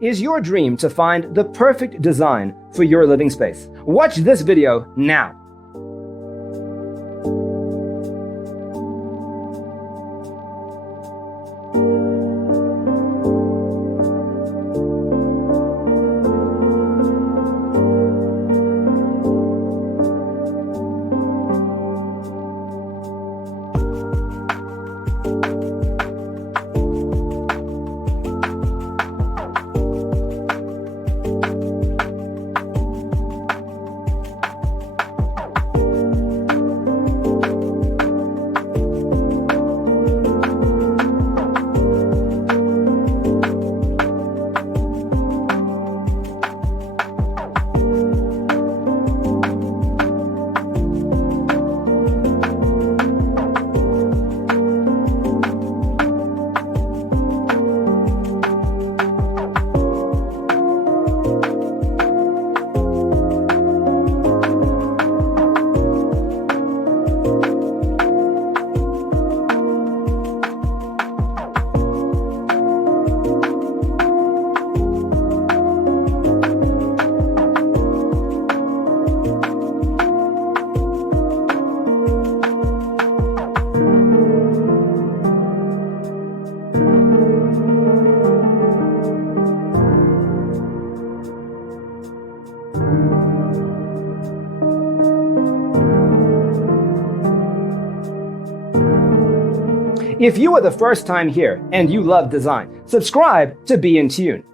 Is your dream to find the perfect design for your living space? Watch this video now. If you are the first time here and you love design, subscribe to Be in Tune.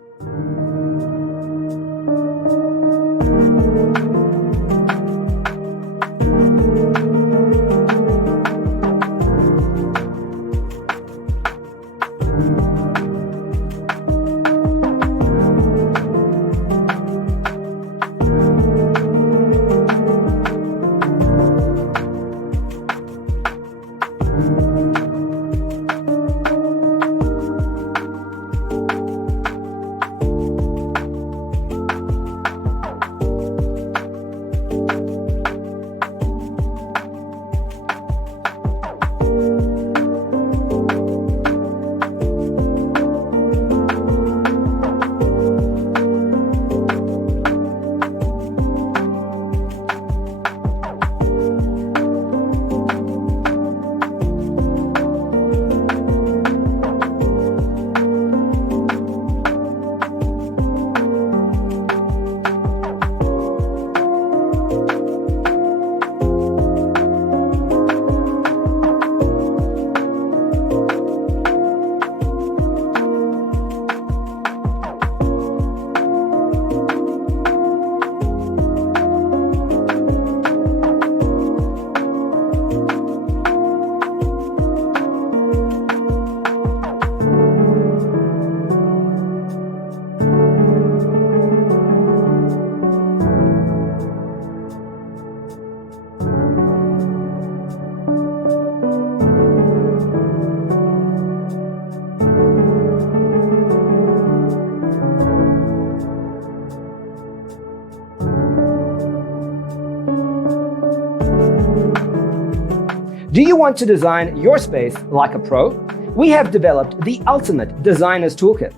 Do you want to design your space like a pro? We have developed the ultimate designer's toolkit.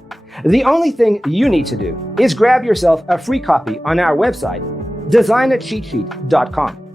The only thing you need to do is grab yourself a free copy on our website, designercheatsheet.com.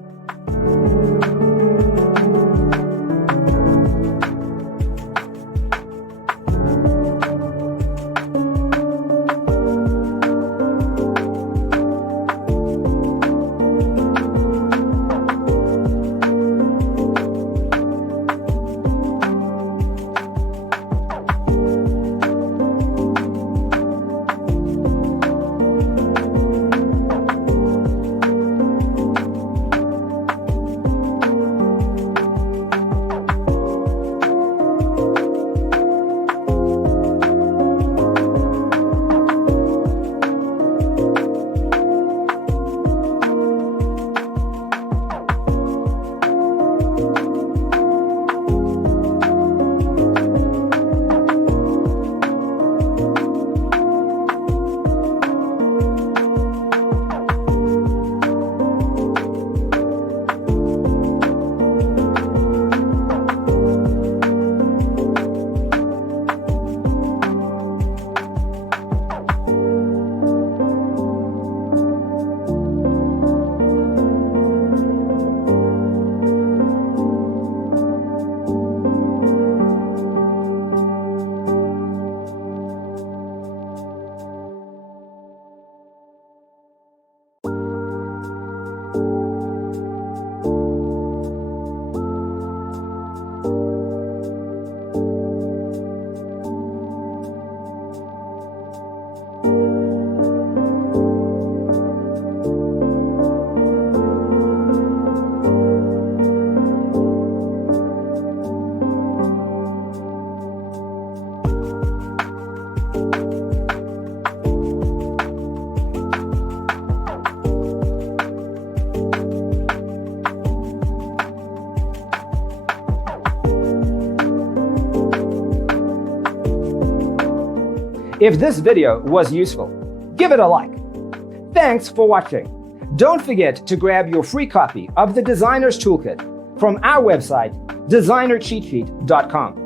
If this video was useful, give it a like. Thanks for watching. Don't forget to grab your free copy of the Designer's Toolkit from our website, designercheatsheet.com.